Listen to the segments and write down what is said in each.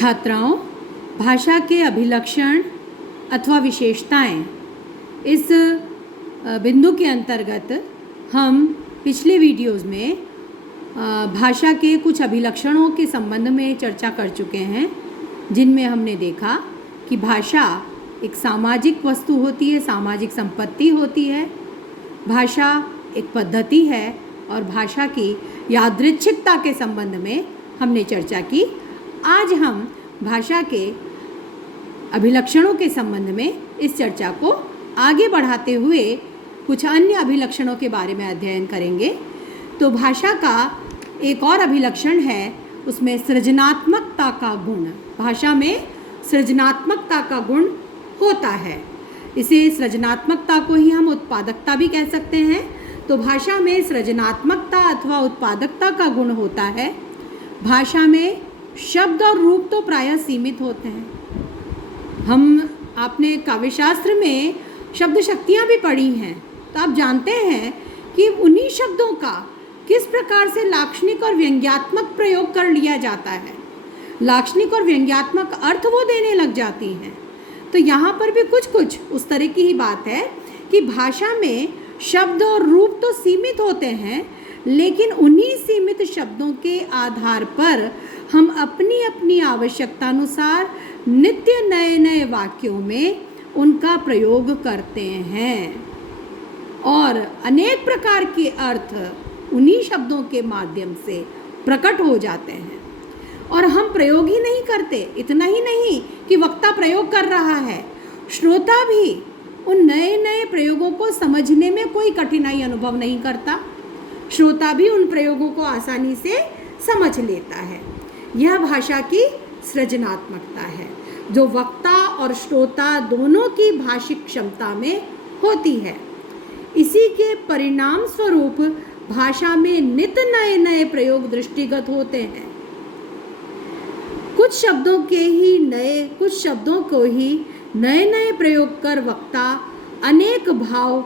छात्राओं, भाषा के अभिलक्षण अथवा विशेषताएं, इस बिंदु के अंतर्गत हम पिछले वीडियोज़ में भाषा के कुछ अभिलक्षणों के संबंध में चर्चा कर चुके हैं, जिनमें हमने देखा कि भाषा एक सामाजिक वस्तु होती है, सामाजिक संपत्ति होती है। भाषा एक पद्धति है और भाषा की यादृच्छिकता के संबंध में हमने चर्चा की। आज हम भाषा के अभिलक्षणों के संबंध में इस चर्चा को आगे बढ़ाते हुए कुछ अन्य अभिलक्षणों के बारे में अध्ययन करेंगे। तो भाषा का एक और अभिलक्षण है, उसमें सृजनात्मकता का गुण। भाषा में सृजनात्मकता का गुण होता है। इसे सृजनात्मकता को ही हम उत्पादकता भी कह सकते हैं। तो भाषा में सृजनात्मकता अथवा उत्पादकता का गुण होता है। भाषा में शब्द और रूप तो प्रायः सीमित होते हैं। आपने काव्यशास्त्र में शब्द शक्तियाँ भी पढ़ी हैं, तो आप जानते हैं कि उन्हीं शब्दों का किस प्रकार से लाक्षणिक और व्यंग्यात्मक प्रयोग कर लिया जाता है। लाक्षणिक और व्यंग्यात्मक अर्थ वो देने लग जाती हैं। तो यहाँ पर भी कुछ उस तरह की ही बात है कि भाषा में शब्द और रूप तो सीमित होते हैं, लेकिन उन्हीं सीमित शब्दों के आधार पर हम अपनी अपनी आवश्यकता अनुसार नित्य नए नए वाक्यों में उनका प्रयोग करते हैं और अनेक प्रकार के अर्थ उन्हीं शब्दों के माध्यम से प्रकट हो जाते हैं। और हम प्रयोग ही नहीं करते, इतना ही नहीं कि वक्ता प्रयोग कर रहा है, श्रोता भी उन नए नए प्रयोगों को समझने में कोई कठिनाई अनुभव नहीं करता। श्रोता भी उन प्रयोगों को आसानी से समझ लेता है। यह भाषा की सृजनात्मकता है, जो वक्ता और श्रोता दोनों की भाषिक क्षमता में होती है। इसी के परिणाम स्वरूप भाषा में नित्य नए नए प्रयोग दृष्टिगत होते हैं। कुछ शब्दों को ही नए नए प्रयोग कर वक्ता अनेक भाव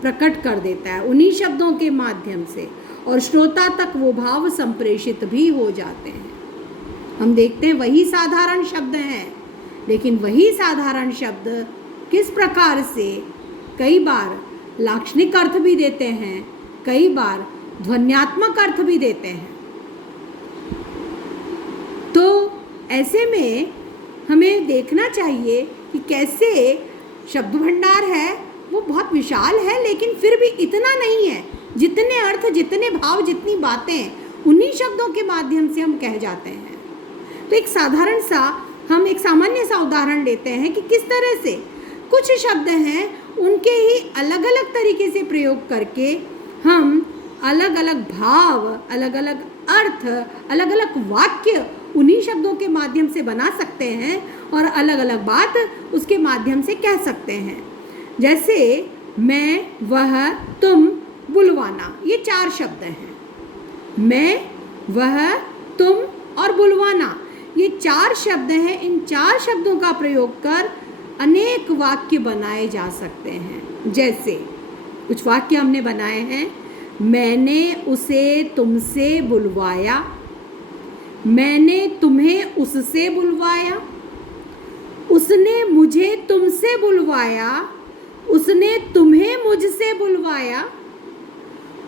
प्रकट कर देता है उन्हीं शब्दों के माध्यम से, और श्रोता तक वो भाव संप्रेषित भी हो जाते हैं। हम देखते हैं वही साधारण शब्द हैं, लेकिन वही साधारण शब्द किस प्रकार से कई बार लाक्षणिक अर्थ भी देते हैं, कई बार ध्वन्यात्मक अर्थ भी देते हैं। तो ऐसे में हमें देखना चाहिए कि कैसे शब्द भंडार है वो बहुत विशाल है, लेकिन फिर भी इतना नहीं है। जितने अर्थ, जितने भाव, जितनी बातें उन्हीं शब्दों के माध्यम से हम कह जाते हैं। तो एक सामान्य सा उदाहरण लेते हैं कि किस तरह से कुछ शब्द हैं, उनके ही अलग अलग तरीके से प्रयोग करके हम अलग अलग भाव, अलग अलग अर्थ, अलग अलग वाक्य उन्हीं शब्दों के माध्यम से बना सकते हैं और अलग अलग बात उसके माध्यम से कह सकते हैं। जैसे मैं, वह, तुम, बुलवाना, ये 4 शब्द हैं। मैं, वह, तुम और बुलवाना, ये 4 शब्द हैं। इन 4 शब्दों का प्रयोग कर अनेक वाक्य बनाए जा सकते हैं। जैसे कुछ वाक्य हमने बनाए हैं, मैंने उसे तुमसे बुलवाया, मैंने तुम्हें उससे बुलवाया, उसने मुझे तुमसे बुलवाया, उसने तुम्हें मुझसे बुलवाया,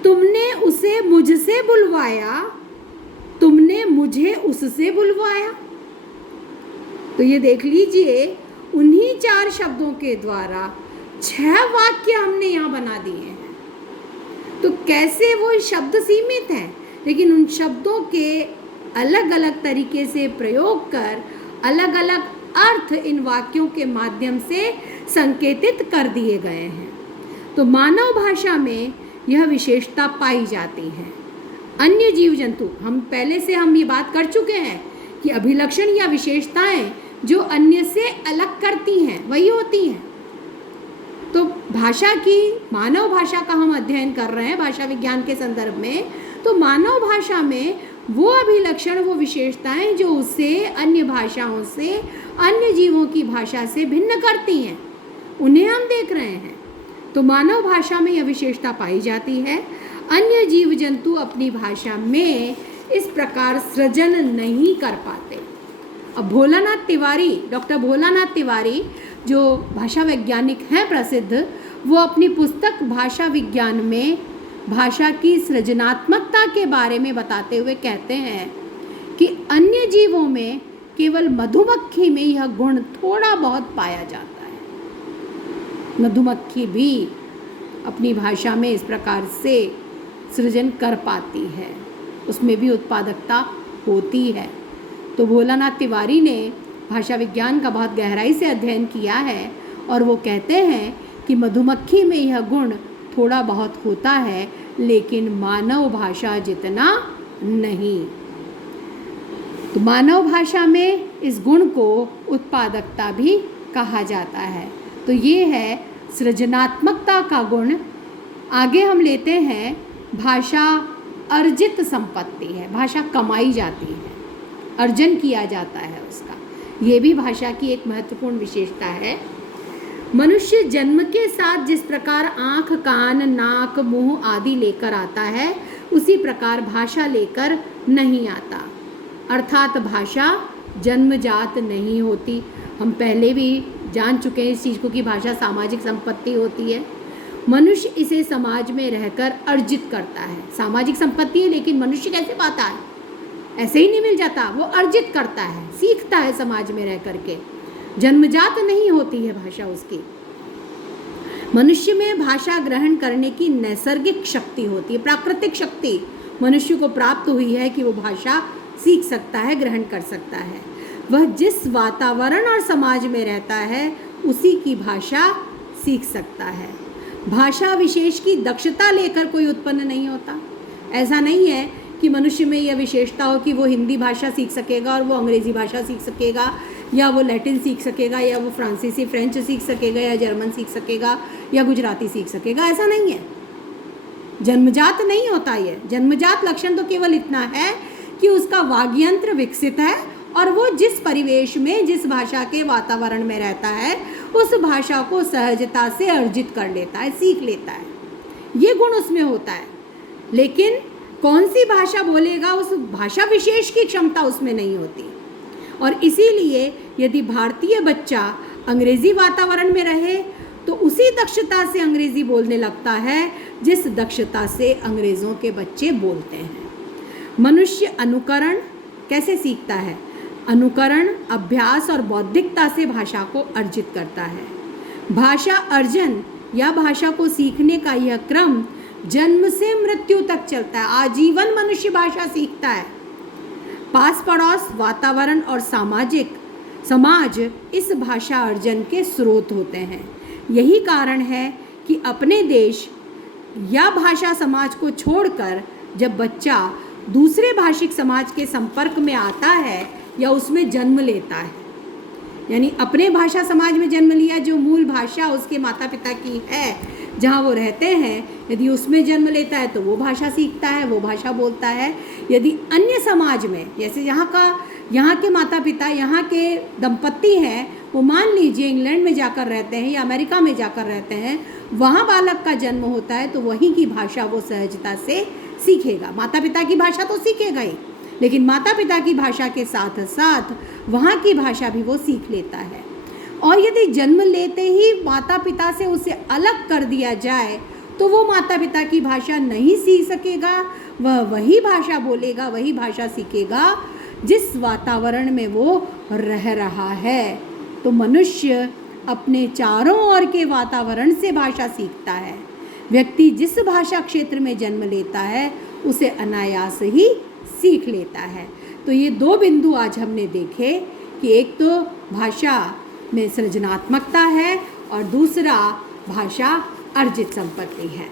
तुमने उसे मुझसे बुलवाया, तुमने मुझे उससे बुलवाया। तो ये देख लीजिए, उन्हीं 4 शब्दों के द्वारा 6 वाक्य हमने यहाँ बना दिए हैं। तो कैसे वो शब्द सीमित हैं, लेकिन उन शब्दों के अलग अलग तरीके से प्रयोग कर अलग अलग अर्थ इन वाक्यों के माध्यम से संकेतित कर दिए गए हैं। तो मानव भाषा में यह विशेषता पाई जाती है। अन्य जीव जंतु, हम ये बात कर चुके हैं कि अभिलक्षण या विशेषताएं जो अन्य से अलग करती हैं वही होती हैं। तो मानव भाषा का हम अध्ययन कर रहे हैं भाषा विज्ञान के संदर्भ में। तो मानव भाषा में वो अभिलक्षण, वो विशेषताएं जो उसे अन्य भाषाओं से, अन्य जीवों की भाषा से भिन्न करती हैं, उन्हें हम देख रहे हैं। तो मानव भाषा में यह विशेषता पाई जाती है। अन्य जीव जंतु अपनी भाषा में इस प्रकार सृजन नहीं कर पाते। अब डॉक्टर भोलानाथ तिवारी जो भाषा वैज्ञानिक हैं प्रसिद्ध, वो अपनी पुस्तक भाषा विज्ञान में भाषा की सृजनात्मकता के बारे में बताते हुए कहते हैं कि अन्य जीवों में केवल मधुमक्खी में यह गुण थोड़ा बहुत पाया जाता है। मधुमक्खी भी अपनी भाषा में इस प्रकार से सृजन कर पाती है, उसमें भी उत्पादकता होती है। तो भोलानाथ तिवारी ने भाषा विज्ञान का बहुत गहराई से अध्ययन किया है और वो कहते हैं कि मधुमक्खी में यह गुण थोड़ा बहुत होता है, लेकिन मानव भाषा जितना नहीं। तो मानव भाषा में इस गुण को उत्पादकता भी कहा जाता है। तो ये है सृजनात्मकता का गुण। आगे हम लेते हैं भाषा अर्जित संपत्ति है, भाषा कमाई जाती है, अर्जन किया जाता है उसका। ये भी भाषा की एक महत्वपूर्ण विशेषता है। मनुष्य जन्म के साथ जिस प्रकार आँख, कान, नाक, मुंह आदि लेकर आता है, उसी प्रकार भाषा लेकर नहीं आता। अर्थात भाषा जन्मजात नहीं होती। हम पहले भी जान चुके हैं इस चीज़ को कि भाषा सामाजिक संपत्ति होती है। मनुष्य इसे समाज में रहकर अर्जित करता है। सामाजिक संपत्ति है, लेकिन मनुष्य कैसे पाता है? ऐसे ही नहीं मिल जाता, वो अर्जित करता है, सीखता है समाज में रह करके। जन्मजात नहीं होती है भाषा उसकी। मनुष्य में भाषा ग्रहण करने की नैसर्गिक शक्ति होती है, प्राकृतिक शक्ति मनुष्य को प्राप्त हुई है कि वो भाषा सीख सकता है, ग्रहण कर सकता है। वह जिस वातावरण और समाज में रहता है उसी की भाषा सीख सकता है। भाषा विशेष की दक्षता लेकर कोई उत्पन्न नहीं होता। ऐसा नहीं है कि मनुष्य में यह विशेषता हो कि वो हिंदी भाषा सीख सकेगा और वो अंग्रेज़ी भाषा सीख सकेगा, या वो लैटिन सीख सकेगा, या वो फ्रांसीसी फ्रेंच सीख सकेगा, या जर्मन सीख सकेगा, या गुजराती सीख सकेगा। ऐसा नहीं है, जन्मजात नहीं होता। ये जन्मजात लक्षण तो केवल इतना है कि उसका वाग्यंत्र विकसित है और वो जिस परिवेश में, जिस भाषा के वातावरण में रहता है, उस भाषा को सहजता से अर्जित कर लेता है, सीख लेता है। ये गुण उसमें होता है। लेकिन कौन सी भाषा बोलेगा, उस भाषा विशेष की क्षमता उसमें नहीं होती। और इसीलिए यदि भारतीय बच्चा अंग्रेज़ी वातावरण में रहे तो उसी दक्षता से अंग्रेज़ी बोलने लगता है जिस दक्षता से अंग्रेज़ों के बच्चे बोलते हैं। मनुष्य अनुकरण कैसे सीखता है? अनुकरण, अभ्यास और बौद्धिकता से भाषा को अर्जित करता है। भाषा अर्जन या भाषा को सीखने का यह क्रम जन्म से मृत्यु तक चलता है। आजीवन मनुष्य भाषा सीखता है। पास पड़ोस, वातावरण और समाज इस भाषा अर्जन के स्रोत होते हैं। यही कारण है कि अपने देश या भाषा समाज को छोड़कर जब बच्चा दूसरे भाषिक समाज के संपर्क में आता है या उसमें जन्म लेता है, यानी अपने भाषा समाज में जन्म लिया, जो मूल भाषा उसके माता पिता की है, जहाँ वो रहते हैं, यदि उसमें जन्म लेता है तो वो भाषा सीखता है, वो भाषा बोलता है। यदि अन्य समाज में, जैसे यहाँ के माता पिता, यहाँ के दंपत्ति हैं, वो मान लीजिए इंग्लैंड में जाकर रहते हैं या अमेरिका में जाकर रहते हैं, वहाँ बालक का जन्म होता है तो वहीं की भाषा वो सहजता से सीखेगा। माता पिता की भाषा तो सीखेगा ही, लेकिन माता पिता की भाषा के साथ साथ वहाँ की भाषा भी वो सीख लेता है। और यदि जन्म लेते ही माता पिता से उसे अलग कर दिया जाए तो वो माता पिता की भाषा नहीं सीख सकेगा। वह वही भाषा बोलेगा, वही भाषा सीखेगा जिस वातावरण में वो रह रहा है। तो मनुष्य अपने चारों ओर के वातावरण से भाषा सीखता है। व्यक्ति जिस भाषा क्षेत्र में जन्म लेता है उसे अनायास ही सीख लेता है। तो ये दो बिंदु आज हमने देखे कि एक तो भाषा में सृजनात्मकता है और दूसरा भाषा अर्जित संपत्ति है।